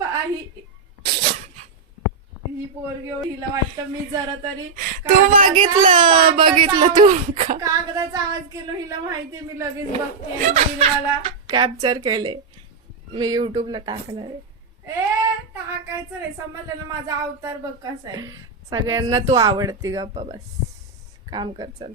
काय ही पोरगी हिला वाटतं मी जरा तरी तू बघितलं तू कागदाचा आवाज केलो हिला माहितीये मी लगेच बघते मला कॅप्चर केले मी युट्यूबला टाकणार आहे. टाकायचं नाही समजलं ना माझा अवतार बघ कसा आहे. सगळ्यांना तू आवडती गप्पा बस काम कर चल.